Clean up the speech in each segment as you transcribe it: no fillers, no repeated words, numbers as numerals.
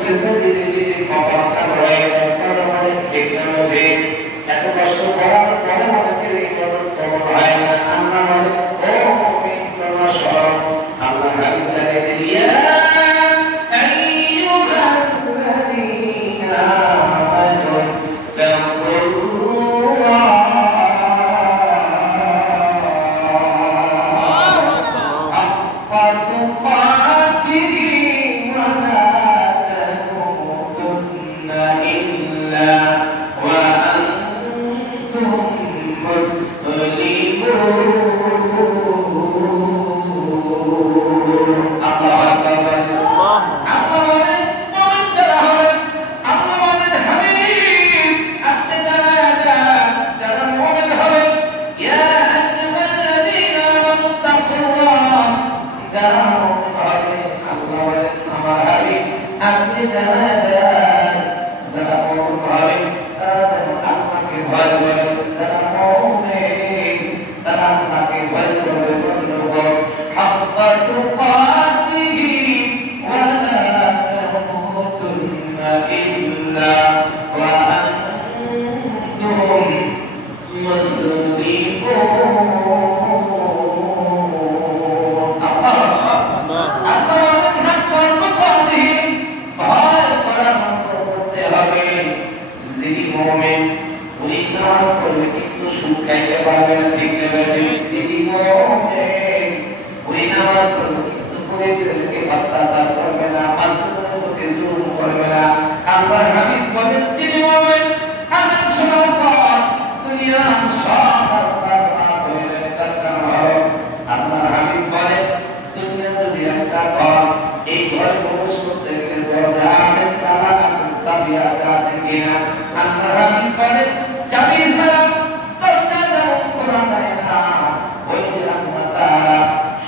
সেজদা দিতে দিতে কপালটা ধরে তার মানে ঠিক না হবে এত কষ্ট করার পরে আমাদের এই মদত কবল হয় না আল্লাহ বলে ও মুমিন তোমরা সব আল্লাহ হাবিব তাকে দিয়া আইয়ুহাল্লাযীনা আমানু তাকুল্লাহ হাক্কা তুকাতিহি ওয়া লা তামুতুন্না ইল্লা ওয়া আনতুম মুসলিমুন। আল্লাহু আকবার। আল্লাহ বলেন মুমিন যারা হবেন, আল্লাহ বলেন হাবিব আপনি যারা মুমিন হবেন, ইয়া আইয়ুহাল্লাযীনা আমানু তাকুল্লাহ, যারা মুমিন হবে আল্লাহ বলেন আমার হাবিব আপনি যারা মুমিন হবে তারা আল্লাহকে ভয় করে, যারা মুমিন তারা আল্লাহকে ভয় করে বন্ধুগণ হাক্কা তুকাতিহি ওয়া লা তামুতুন্না ইল্লা ওয়া আনতুম মুসলিমুন। আল্লাহ বলেন হাক্কা তুকাতিহি, ভয় করার মতো করতে হবে। যিনি মুমিন উনি নামাজ পড়লে কিন্তু সুদ খাইতে পারবে না, ঠিক না বেঠিক? যিনি মুমিন উনি নামাজ পড়লে কিন্তু গরিবদেরকে অত্যাচার করবে না, মাজলুমের প্রতি জুলুম করবে না। আল্লাহর হাবিব বলেন যিনি মুমিন আযান শোনার পর দুনিয়ার সব রাস্তা বন্ধ হয়ে যাবে, তার কারণ হলো আল্লাহর হাবিব বলেন দুনিয়া যদি একটা ঘর, এই ঘরে প্রবেশ করতে গেলে দরজা আছে, তালা আছে, চাবি আছে কিনা? আল্লাহর হাবিব বলেন চাবি ছাড়া দরজা যেমন খোলা যায় না, ওই যে আল্লাহ তাআলা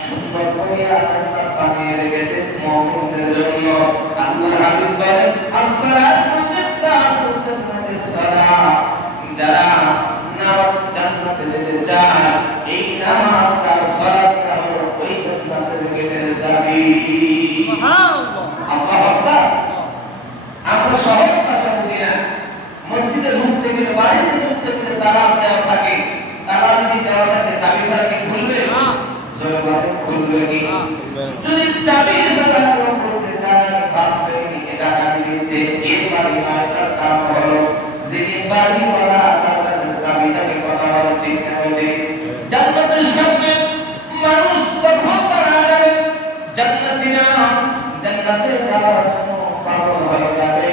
সুন্দর করে জান্নাত বানিয়ে রেখেছেন মুমিনদের জন্য। আল্লাহর হাবিব বলেন as-salatu মিফতাহুল জান্নাতিস সালাহ, যারা জান্নাতে যেতে চায় এই নামাজটা সালাতটা হলো ওই জান্নাতের গেটের চাবি। সুবহানাল্লাহ, আল্লাহু আকবার। আমরা সবাই ভাষা বুঝি না, মসজিদে ঢুকতে গেলে বাড়িতে ঢুকতে গেলে তালা দেওয়া থাকে, তালা যদি দেওয়া থাকে চাবি ছাড়া কি খুলবে? জোরে বলেন খুলবে কি? যদি চাবি ছাড়া কেউ খুলতে চায় ভাববে কি ডাকাতি দিচ্ছে, এর বাড়ি নয়, তার কারণ হলো যিনি বাড়িওয়ালা তার কাছে চাবি থাকে। কথা বলে ঠিক না বলে? জান্নাতের সামনে মানুষ তখন তারা যাবে, জান্নাতীরা জান্নাতে যাওয়ার জন্য পাগল হয়ে যাবে।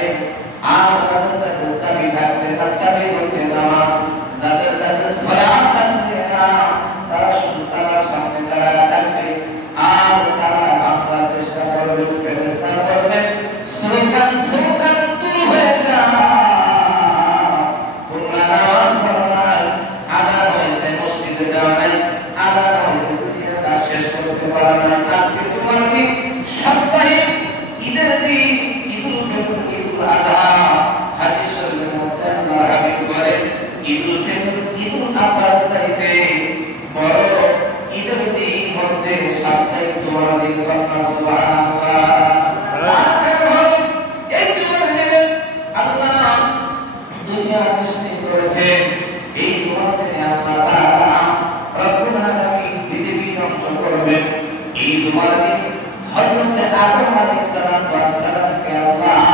আর যাদের কাছে চাবি থাকবে তার চাবি হচ্ছে নামাজ, যাদের কাছে সালাত থাকবে না তারা শুধু তার সামনে দাঁড়ায় থাকবে আর তারা ভাববার চেষ্টা করবে, ফেরেশতারা বলবে সুলতান সুলতান দূর হয়ে যাও, তোমরা নামাজ পড়ো নাই, আযান হয়েছে মসজিদে যাও নাই, আযান হয়েছে দুনিয়ার কাজ শেষ করতে পারো না। আজকে তোমার দিন সাপ্তাহিক ঈদের দিন, ঈদুল ফিতর, ঈদুল আযহা। হাদিস শরীফের মধ্যে আল্লাহর হাবিব বলেন ঈদুল ফিতর, ঈদুল আযহার চাইতে বড় ঈদের দিন হচ্ছে সাপ্তাহিক জুমার দিন। সুবহানাল্লাহ। এই জুমার দিনে আল্লাহ দুনিয়া সৃষ্টি করেছেন, এই জুমার দিনে আল্লাহ তাআলা রব্বুল আলামিন পৃথিবী ধ্বংস করবেন। এই জুমার দিন হযরত আদম আলাইহিস সালামকে আল্লাহ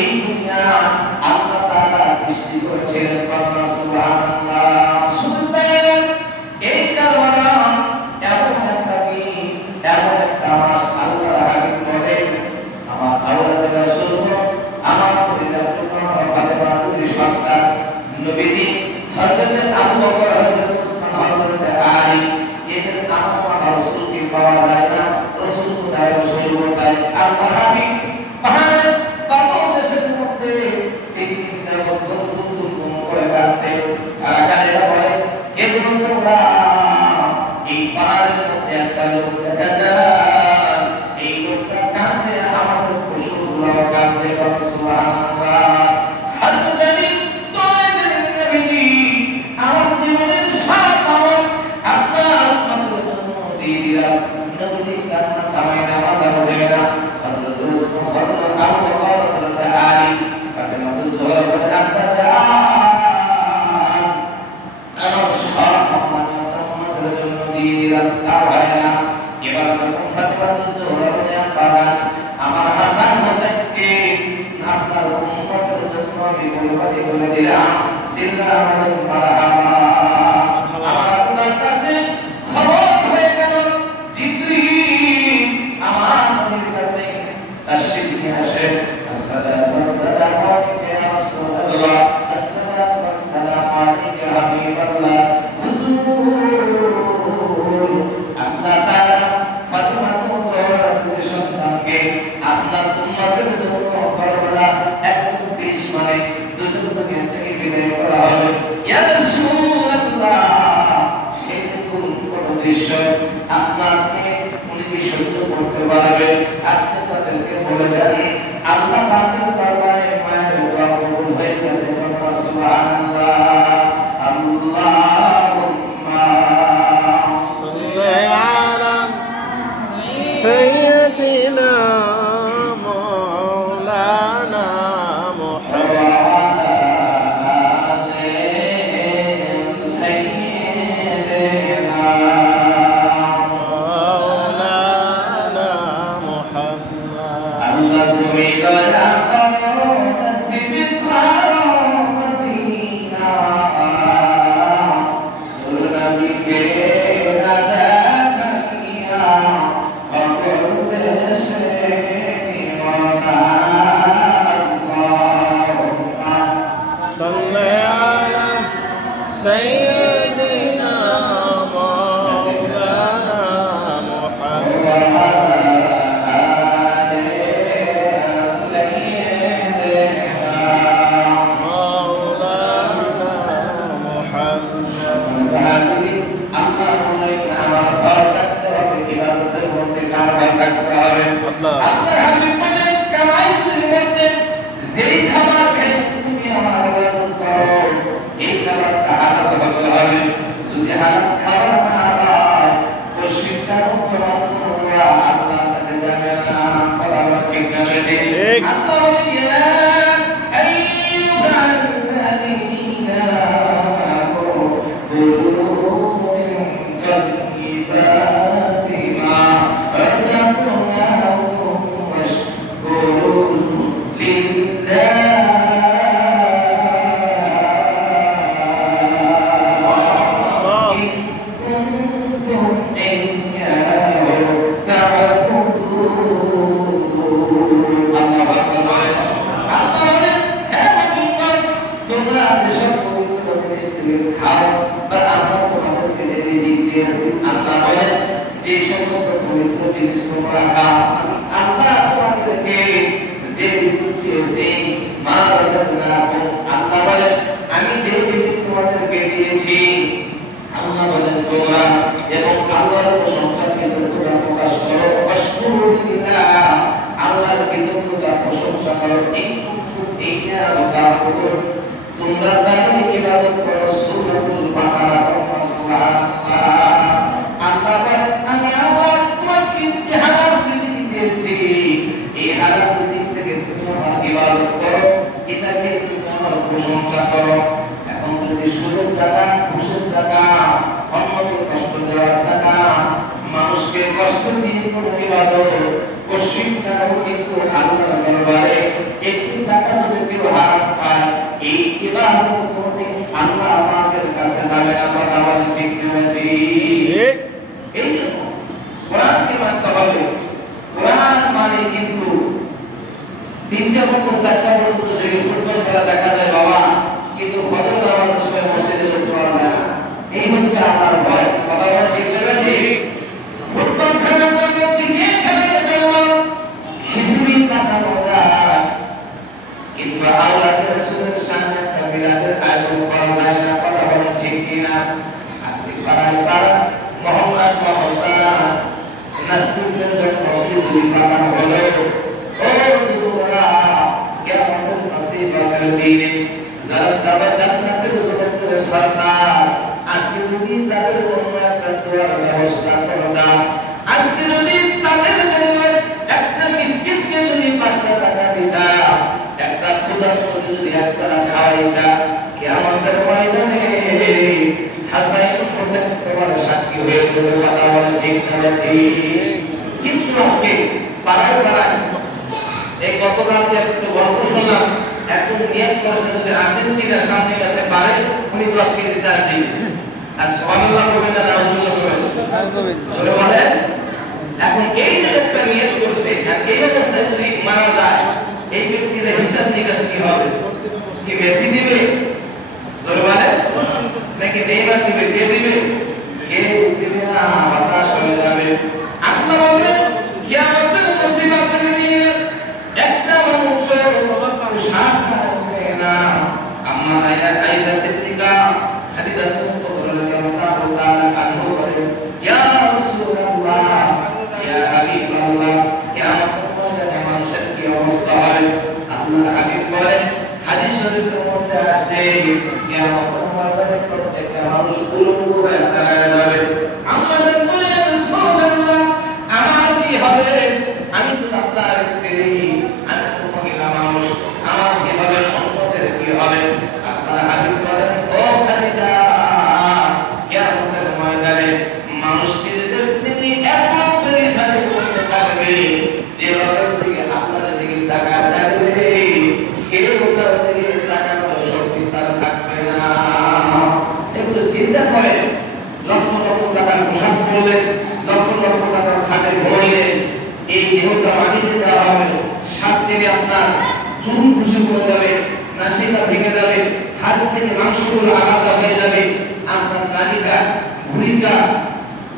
এই দুনিয়া আল্লাহ তাআলা সৃষ্টি করেছেন। সুবহানাল্লাহ। শুধু তাই না, এই কারবালা এমন একটা দিন, এমন একটা মাস, আল্লাহর হাবিব বলেন আমার আওলাদে রাসূল, আমার পরিবারের আমার ফাতেমা নবীর সন্তান নবীজি হযরত আবু বকর, হযরত উসমান, হযরত আলী, এদের নাম আমার রাসূলকে পাওয়া যায় না। রাসূল কোথায়? রাসূল কোথায়? আল্লাহর হাবিব পাহাড় বাংলাদেশের মধ্যে 3 দিন যাবত গুনগুন করে কাঁদতেন। কারাগারে বলে কে তোমরা? এই পাহাড়ের মধ্যে একটা লোক দেখা যায়, এই লোকটা কাঁদে, আমাদের পশুগুলো কাঁদে। সুবহানাল্লাহ। হযরত আলী দোয়া দিলেন নবীজি আমার জীবনের সব আমল আপনার উম্মতের জন্য দিয়ে দিলাম। নবীজি কান্না থামায় না, মাথা উঠে না। হযরত উসমান, হযরত আবু আমার হাসান হোসেনকে আপনার উম্মতের জন্য আমি কুরবানি করে দিলাম। সিল্লাল্লাহু মারহাবা। আমার আল্লাহর কাছে খবর হয়ে গেল, জিবরিল আমার নবীর কাছে তাশরীফ নিয়ে আসে। আসসালাতু ওয়াসসালামু আলাইকা ইয়া রাসূলুল্লাহ, আসসালাতু ওয়াসসালামু আলাইকা ইয়া হাবিবাল্লাহ। হুজুর, আল্লাহ তাআলা ফাতিমা রাদিয়াল্লাহু সন্তানকে আপনার উম্মতের জন্য করবালা 120 মানে দুজন দুনিয়া থেকে বিদায় করা হবে। ইয়া রাসূলুল্লাহ, সেই কোন দৃশ্য আপনাকে উনি কি সহ্য করতে পারবে? আপনি তাদেরকে বলে জানি আল্লাহ পাকের দরবারে মায়ের দোয়া কবুল হয়ে গেছে। সুবহানাল্লাহ। আল্লাহুম্মা সাল্লি আলা সাইয়্যিদিনা মাওলানা صلي على سيدنا مولانا আমি যে তোমাদেরকে দিয়েছি, আল্লাহ বলেন তোমরা এবং আল্লাহর প্রশংসার কৃতজ্ঞতা প্রকাশ করো। আশকুরুল্লাহ, আল্লাহর কৃতজ্ঞতা প্রশংসা করো। এইটা তোমরা তারই ইবাদত করো। সূরাতুল বাকারা। সুবহানাল্লাহ। আল্লাহ বলেন আমি আল্লাহ তোমাকে যে হালাল রিজিক দিয়েছি, এই হালাল রিজিক থেকে তুমি আমার ইবাদত করো, এটাকে তুমি আমার প্রশংসা করো। এখন যদি সুদের টাকা, ঘুষের টাকা, অন্যকে কষ্ট দেওয়ার টাকা, মানুষকে কষ্ট দিয়ে কোনো ইবাদত, পশ্চিমটাও কিন্তু আল্লাহর দরবারে একটি টাকা যদি কেউ হারাম পায়, এই ইবাদত কোনোদিন আল্লাহ আমাদের কাছে পাবে না। কথা বলেন ঠিক না? এই জন্য কোরআনকে মানতে হবে। কোরআন মানে কিন্তু তিনটা পর্যন্ত চারটা পর্যন্ত যে ফুটবল খেলা দেখা যায় বাবা, কিন্তু ফজর নামাজের সময় মসজিদে ঢুকতে পারা যায় না। এই হচ্ছে আমার ভয়। কথা বলা ঠিক না? ফুটবল খেলার জন্য, ক্রিকেট খেলার জন্য খিচুড়ি টাকা লাগায়, কিন্তু আল্লাহর রাসূলের সামনে একটা মিলাদের আয়োজন করা যায় না। কথা বলা ঠিক কিনা? আজকে পাড়ায় পাড়া, মহল্লায় মহল্লা নাস্তিকদের জন্য খিচুড়ি পাঠানো হলো। ও যুবকরা, কিয়ামতের মাসিফাতের দিনে যারা যাবে জান্নাতের জগতের সরকার, আজকে যদি তাদের জন্য একটা দোয়ার ব্যবস্থা করে দাও, আজকে যদি তাদের জন্য একটা মিসকিনকে যদি 5 টাকা দিতা, একটা ক্ষুধার্তকে যদি একটা জোরে কথা বলে ঠিক না ঠিক? কিন্তু আজকে পাড়ায় পাড়ায় এই গতকালকে একটু গল্প শুনলাম, এখন নিয়ত করেছে যদি আর্জেন্টিনার সামনে কাছে পারে উনি 10 কেজি চাল দিবে, আর সুবহানাল্লাহ বলবেন না নাউজুবিল্লাহ বলবেন, জোরে বলে। এখন এই যে লোকটা নিয়ত করছে আর এই অবস্থায় যদি মারা যায়, এই ব্যক্তির হিসাব নিকাশ কি হবে? কি বেশি দিবে? জোরে বলে, নাকি নেইমার দিবে? কে দিবে? কেউ দিবে না, হতাশ হয়ে যাবে। আল্লাহ বলবেন কিয়ামতের মুসিবতের দিনে একটা মানুষ না আম্মা আয়েশা সিদ্দিকা খাদিজা রাদিয়াল্লাহু তাআলা আনহা বলেন, ইয়া রাসূলুল্লাহ, ইয়া হাবিবাল্লাহ, কিয়ামতের ময়দানে মানুষের কি অবস্থা হবে? আল্লাহর হাবিব বলেন, হাদিস শরীফের মধ্যে আছে, কিয়ামতের ময়দানে প্রত্যেকটা মানুষ উলঙ্গ হয়ে দাঁড়ায় যাবে। আমরা বলে রাসূলুল্লাহ, আমার কি হবে? আমি তো আপনার স্ত্রী, আমি তো মহিলা মানুষ, আমার কি হবে? সম্পদের কি হবে? আপনার হাবিব বলেন, ও খাদিজা, কিয়ামতের ময়দানে মানুষকে যদি তিনি এত পেরেশানি করতে থাকবে, যে লোকের দিকে আপনার দিকে তাকায় থাকবে, কেউ তার দিকে তাকানোর শক্তি তার থাকবে না। এগুলো চিন্তা করে লক্ষ লক্ষ টাকার পোশাক পরলেন, লক্ষ লক্ষ টাকার খাটে ঘুমাইলেন, এই দেহটা মাটিতে দেওয়া হবে, 7 দিনে আপনার চুল খুশি করে যাবে, নাসিকা ভেঙে যাবে, হাত থেকে মাংসগুলো আলাদা হয়ে যাবে, আপনার নালিকা ভুঁড়িটা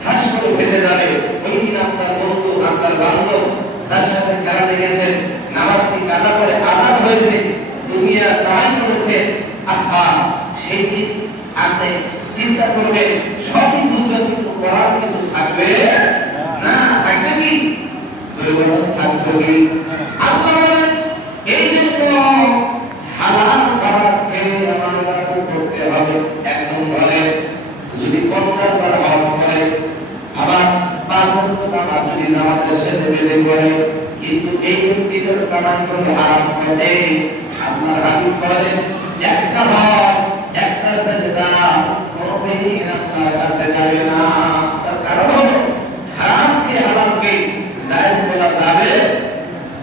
ঠাস করে ফেটে যাবে। ওই দিন আপনার বন্ধু, আপনার বান্ধব, যার সাথে খেলা দেখেছেন, নামাজ কি কাদা করে আলাদ হয়েছে, দুনিয়া তাই করেছে, আহা, সেই দিন আপনি চিন্তা করবেন, সবই বুঝবেন, কিন্তু করার কিছু থাকবে না। থাকবে কি? থাকবে কি? আল্লাহ বলেন, এই জন্য হালাল খাবার খেয়ে আমাদের করতে হবে। একদম বলেন, যদি 50 বার হজ করে, আবার 5 ওয়াক্ত নামাজ যদি জামাতের সাথে বেঁধে করে, কিন্তু এই ব্যক্তিদের কামাই করে হারাম পথে, আপনার হাবিব বলেন, একটা হজ, একটা সাজদা কোনদিন আপনার কাছে যাবে না। তার কারণ হারামকে হালালকে জায়েজ বলা যাবে,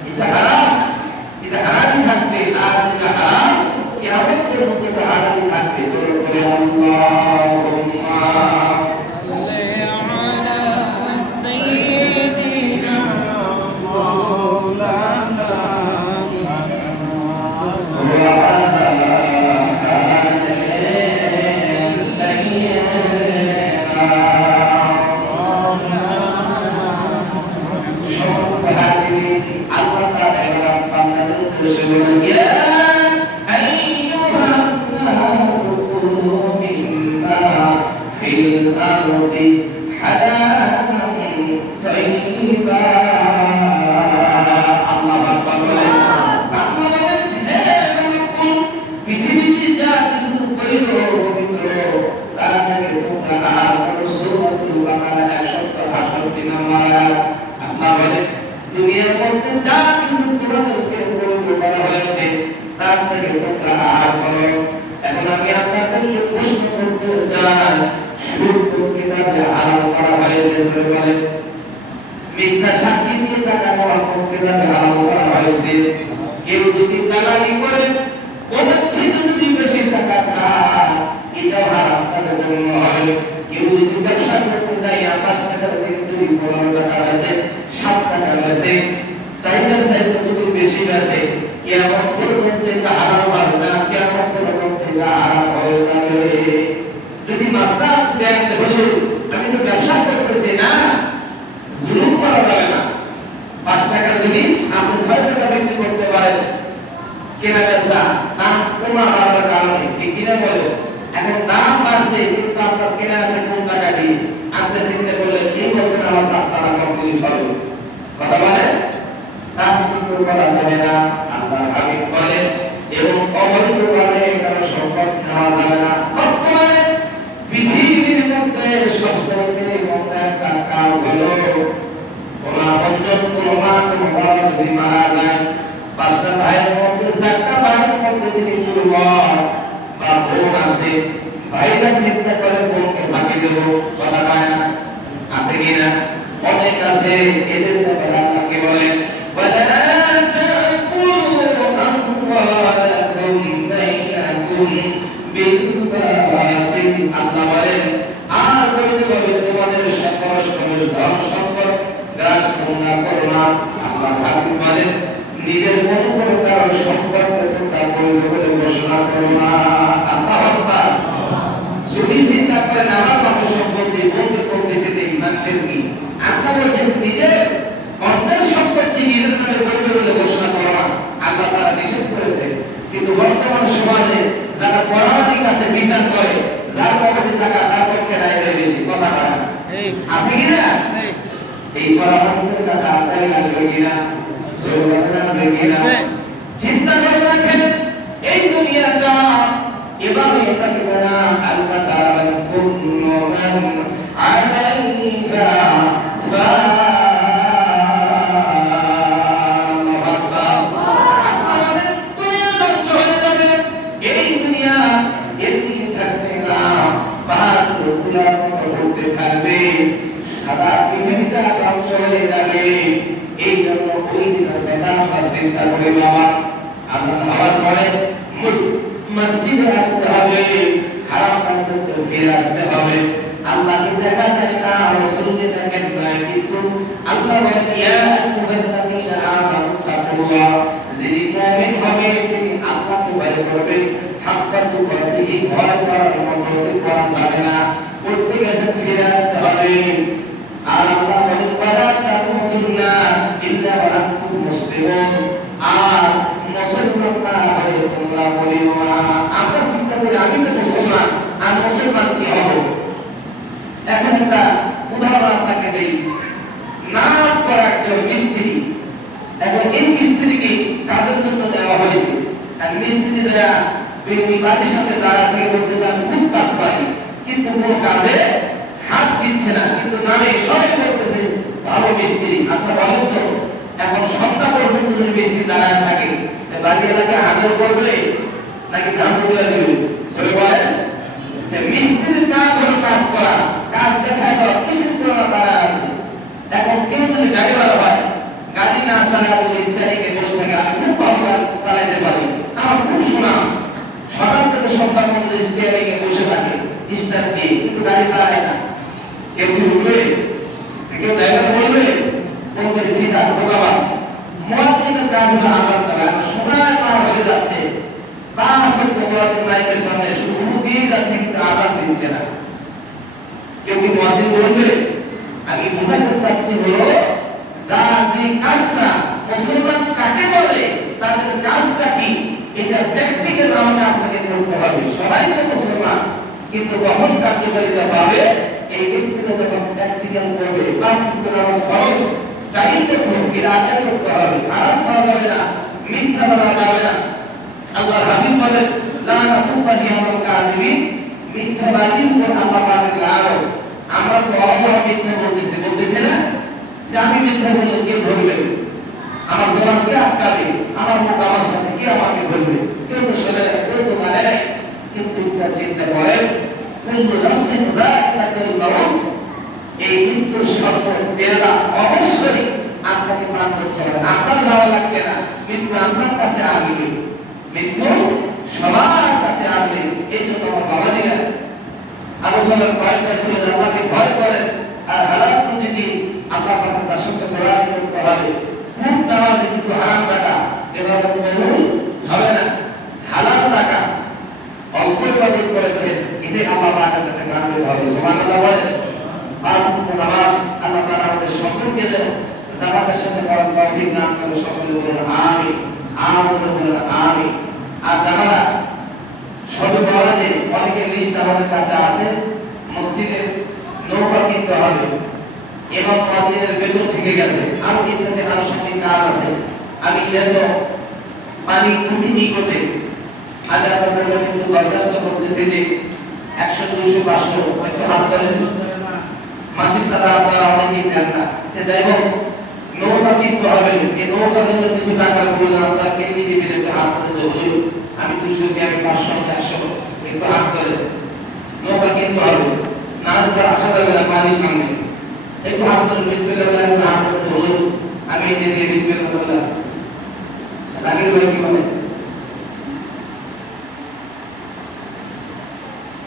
এটা হারাম, এটা হারামই থাকবে, আর যেটা হারাম কিয়ামত পর্যন্ত এটা হারামই থাকবে। বলে করে আল্লাহুম্মা সাল্লি আলা সাইয়্যিদিনা মাওলানা ওয়া আলা আলি সাইয়্যিদিনা আল্লাহ তাআলা বান্দাদের উদ্দেশ্যে বলেন, ইয়া আইয়ুহান নাসু কুলু মিম্মা ফিল আরদি হালালান তাইয়্যিবা। আল্লাহ আকবার বলেন, আল্লাহ বলেন, হে মানুষ, পৃথিবীতে যা কিছু পবিত্র পবিত্র তা থেকে তোমরা আহার করো। সূরাতুল বাকারা 168 নম্বর আয়াত। আল্লাহ বলেন, দুনিয়ার মধ্যে যা কিছু তোমাদেরকে পবিত্র করা হয়েছে তার থেকে তোমরা আহার করো। এখন আমি আপনাদেরকে প্রশ্ন করতে চাই, সুদ কোন কিতাবে হালাল করা হয়েছে? বলে বলেন, মিথ্যা সাক্ষী দিয়ে টাকা নেওয়া কোন কিতাবে হালাল করা হয়েছে? কেউ যদি দালালি করে, কোন থেকে যদি বেশি টাকা খায়, এটা হারাম, তাদের জন্য হবে। কেউ যদি ব্যবসা করতে যায়, 5 টাকা দিয়ে যদি 15 টাকা আছে, 7 টাকা আছে, চাইলে চাইতে যদি বেশি আছে, কিয়ামত পর্যন্ত এটা হারাম হবে না, কিয়ামত পর্যন্ত এটা হারাম হয়ে যাবে। যদি মাস্টার দেন, হুজুর আমি তো ব্যবসা করতেছি না, জুলুম করা যাবে না। 5 টাকার জিনিস আপনি 6 টাকা বিক্রি করতে পারেন, কেনা বেচা দাম কমা হওয়ার কারণে, ঠিক কিনা বলে? এখন দাম বাড়ছে, কিন্তু আপনার কেনা আছে কোন টাকা দিয়ে, আপনি চিন্তা করলে এই বছর আমার 5 টাকা কমপ্লিট হবে, কথা বলে দাম কিন্তু করা যাবে না। আল্লাহ হাবিব বলেন, এবং অবৈধভাবে কারো সম্পদ নেওয়া যাবে না। বর্তমানে পৃথিবীর মধ্যে সবচেয়ে বড় একটা কাজ হলো, কোন আপনজন কোন মা কোন বাবা যদি মারা যায়, 5টা ভাইয়ের মধ্যে 4টা ভাইয়ের মধ্যে যদি দুর্বল বা বোন আছে, ভাইরা চিন্তা করে বোনকে ফাঁকি দেবো, কথা পায় না, কিনা? অনেক আছে। এদের ব্যাপারে আল্লাহ কি বলেন? ওয়ালা তাকুলু আমওয়ালাকুম বাইনাকুম বিল বাতিল। আল্লাহ বলেন আর বলতে বলে তোমাদের সকল ধন সম্পদ গ্রাস না করো না। আল্লাহ হাবিব বলেন নিজের মন করে কারো সম্পর্কে তোমরা বৈধ বলে ঘোষণা করো না। আল্লাহু আকবার। যদি চিন্তা করেন আমার বাবা সম্পত্তি বলতে করতেছে যে মানুষের কি আল্লাহ বলছেন নিজের অন্যের সম্পত্তি নিজের নামে বৈধ বলে ঘোষণা করো না। আল্লাহ তারা নিষেধ করেছে। কিন্তু বর্তমান সমাজে যারা পরামানিক কাছে বিচার করে যার পকেটে টাকা তার পক্ষে রায় দেয় বেশি কথা বলে আছে কিনা? এই পরামানিকের কাছে আপনার লাগবে কিনা? চিন্তা করে রাখেন এই দুনিয়াটা এভাবে থাকবে না। আল্লাহ তাআলা কুল্লু মান আলাইহা থাকবে সারা পৃথিবীটা ধ্বংস হয়ে যাবে। এই জন্য ওই দিনের কথা চিন্তা করে বাবা আল্লাহ হওয়ার পরে মসজিদে আসতে হবে, হারাম কাজ থেকে ফিরে আসতে হবে। আল্লাহকে দেখা যায় না, রাসূলকে দেখেন না, কিন্তু আল্লাহ বলেন ইয়া আইয়ুহাল্লাযীনা আমানু তাকুল্লাহ। যিনি মুমিন হবে তিনি আল্লাহকে ভয় করবেন। হাক্কা তুকাতিহি, ভয় করার মতো করা যাবে না। করতে গেছেন ফিরে আসতে হবে। আর আল্লাহ বলেন ওয়ালা তামুতুন্না ইল্লা ওয়া আনতুম মুসলিমুন। আর মুসলমান না হয়ে তোমরা বলিও না। আমরা চিন্তা করি আমি তো মুসলমান, আর মুসলমান কি হব? এখন একটা উদাহরণ আপনাকে দেই। নাম করা একজন মিস্ত্রি, এখন এই মিস্ত্রিকে কাজের জন্য দেওয়া হয়েছে। আর মিস্ত্রি দেয়া বাড়ির সামনে দাঁড়া থেকে বলতেছে আমি খুব কাজ পারি, কিন্তু কোনো কাজে হাত দিচ্ছে না, কিন্তু নামে সবাই বলতেছে ভালো মিস্ত্রি। আচ্ছা বলেন তো, এখন সন্ধ্যা পর্যন্ত যদি মিস্ত্রি দাঁড়ায় থাকে বাড়ি এলাকায় আদর করবে নাকি ধান তুলে দিবে? চলে বলেন যে মিস্ত্রির কাজ হলো কাজ করা, কাজ দেখায় দেওয়া, কিসের তুলনা তারা আছে। এখন কেউ যদি গাড়িওয়ালা হয়, গাড়ি না চালায় যদি স্টারিংয়ে বসে থাকে আমি খুব ভালো গাড়ি চালাইতে পারি, আমার খুব সুনাম, সকাল থেকে সন্ধ্যা পর্যন্ত স্টিয়ারিংয়ে বসে থাকে স্টার দিয়ে, কিন্তু গাড়ি চালায় না। কেউ কি বলবে? কেউ ড্রাইভার বলবে? বলবে সিধা ধোকাবাজ। মুয়াজ্জিনের কাজ হলো আযান দেওয়া। সময় পার হয়ে যাচ্ছে, 5 ওয়াক্ত মুয়াজ্জিন মাইকের সামনে শুধু দিয়ে যাচ্ছে, কিন্তু আযান দিচ্ছে না। কেউ কি মুয়াজ্জিন বলবে? আমি বুঝাতে চাচ্ছি হলো যার যে কাজটা মুসলমান কাকে বলে, তাদের কাজটা কি, এটা প্র্যাকটিক্যাল আমাকে আপনাকে করতে হবে। সবাই তো মুসলমান, কিন্তু কখন কার্যকারিতা পাবে এই ব্যক্তিরা যখন প্র্যাকটিক্যাল করবে। 5 ওয়াক্ত নামাজ ফরজ, টাইম মতো এটা আদায় করতে হবে। হারাম খাওয়া যাবে না, মিথ্যা বলা যাবে না। আল্লাহ হাবিব বলেন লানাতুল্লাহি আলাল কাযিবিন, মিথ্যাবাদীর উপর আল্লাহ পাকের লানত। আমরা তো অহরহ মিথ্যা বলতেছি না, যে আমি মিথ্যা বললে কে ধরবে, আমার জবান কে আটকাবে, আমার মুখ আমার সাথে কে আমাকে ধরবে? কেউ তো শোনে না, কেউ তো মানে নাই। কিন্তু তার চিন্তা করেন কুল্লু নাফসিন যায়িকাতুল মাউত, এই মৃত্যুর সর্ব বেলা অবশ্যই আপনাকে পান করতে হবে। আপনার যাওয়া লাগবে না, মৃত্যু আপনার কাছে আসবে, মৃত্যু সবার কাছে আসবে। এই জন্য আমার বাবা দিরা আলোচনার পয়েন্টটা ছিল যে আল্লাহকে ভয় করেন, আর হালাল প্রতিদিন আল্লাহ পাকের দাসত্ব প্রদান করতে হবে। খুব নামাজে কিন্তু হারাম টাকা এভাবে কবুল হবে না। হালাল টাকা অল্প ইবাদত করেছেন, এটাই আল্লাহ পাকের কাছে গ্রহণযোগ্য হবে। সুবহানাল্লাহ বলেন। 5 ওয়াক্ত নামাজ আল্লাহ তাআলা আমাদের সকলকে দেন জামাতের সাথে পড়ার তৌফিক দান করে। সকলে বলুন আমিন, আমিন বলুন আমিন। আর যারা শুধু বলা যে অনেকের লিস্ট আমাদের কাছে আছে, মসজিদে নৌকা কিনতে হবে এবং মসজিদের বেতন থেকে গেছে, আরো ইত্যাদি আনুষঙ্গিক কাজ আছে। আমি যেহেতু পানি খুবই নিকটে, আজ আপনাদের কাছে একটু দরখাস্ত করতেছি যে 100, 200, 500 হয়তো হাত করেন, মাসিক ছাড়া আপনারা অনেকেই দেন না। যাই হোক, নৌকা কিনতে হবে, এই নৌকার জন্য কিছু টাকা বললাম আপনারা কে কি দিবেন একটু হাত করে বলুন। আমি 200 দিয়ে আমি 500, 100 একটু হাত করে নৌকা কিনতে হবে, না হলে তার আসা যাবে না পানির সামনে। একটু হাত ধরে বিসমিল্লাহ বলেন, হাত ধরে বলুন, আমি এই যে দিয়ে বিসমিল্লাহ বললাম। জাকির ভাই কি বলে?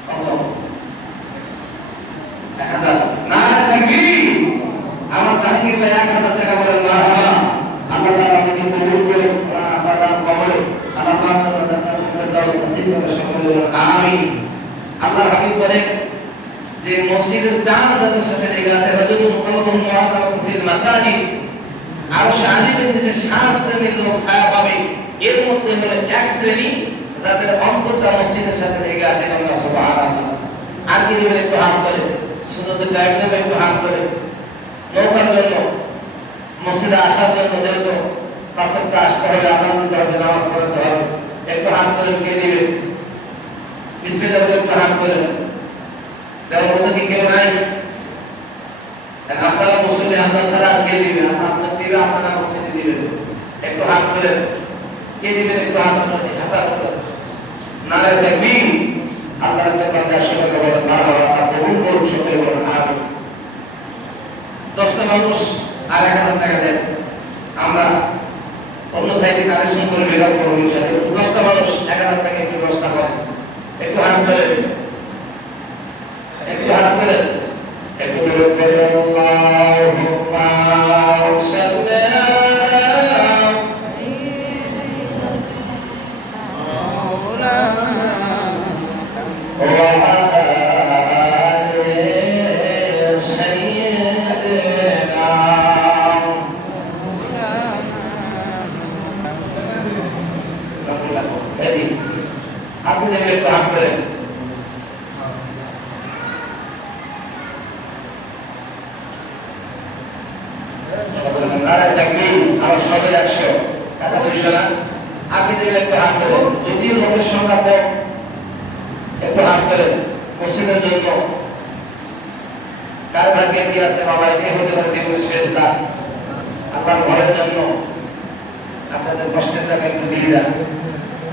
কত? 1000। না তাকবীর। আমার জাকির ভাই 1000 টাকা বলেন মারহাবা। আল্লাহ তাআলা আমাকে কবুল করে আল্লাহ কবরে আল্লাহ পাক জান্নাতুল ফেরদাউস নসিব করে সকলে বলেন আমিন। আল্লাহ হাবিব বলেন যে মসজিদের দাম যাদের সাথে লেগে আছে রাজুলুন কলবুহু মুআল্লাকুন ফিল মাসাজিদ, আরশে আজিমের নিচে 7 শ্রেণীর লোক ছায়া পাবে। এর মধ্যে হলো এক শ্রেণী যাদের অন্তরটা মসজিদের সাথে লেগে আছে। আল্লাহ সুবহানাহু। আর কি দিবেন? একটু হাত করে সুন্নতে টাইম দেবে, একটু হাত করে নৌকার জন্য মসজিদে আসার জন্য যেহেতু পাঁচটা আসতে হবে, আদান দিতে হবে, নামাজ পড়তে হবে, একটু হাত করে কে দিবে? বিসমিল্লাহ বলে একটু হাত করে দেওয়ার মতো কি কেউ নাই? আপনারা মুসল্লি, আপনার ছাড়া কে দিবেন? আপনার দিবে, আপনারা মসজিদে দিবেন। একটু হাত করে কে দিবেন? একটু হাত করে হাসান করে নারে তাকবীর। আল্লাহর দরবারে সকলে বলেন মারহাবা। কবুল করুন সকলে বলেন আমিন। 10টা মানুষ আর 1000 টাকা দেন, আমরা অন্য সাইডে কালেকশন করে বের করব ইনশাআল্লাহ। 10টা মানুষ 1000 টাকা একটু ব্যবস্থা করেন। একটু হাত করে, একটু হাত করে, একটু করে আল্লাহুম্মা সাল্লি আলা আপনি যেন একটু হাত করেন। আমার সবাই 100 টাকা 200 না। আপনি যেন একটু হাত করেন। যদি লোকের সংখ্যা কম, একটু হাত করেন মসজিদের জন্য। কার ভাগ্যে কি আছে বাবা? এটাই হতে পারে জীবনের শেষ দান। আল্লাহর ঘরের জন্য আপনাদের কষ্টের টাকা একটু দিয়ে যান।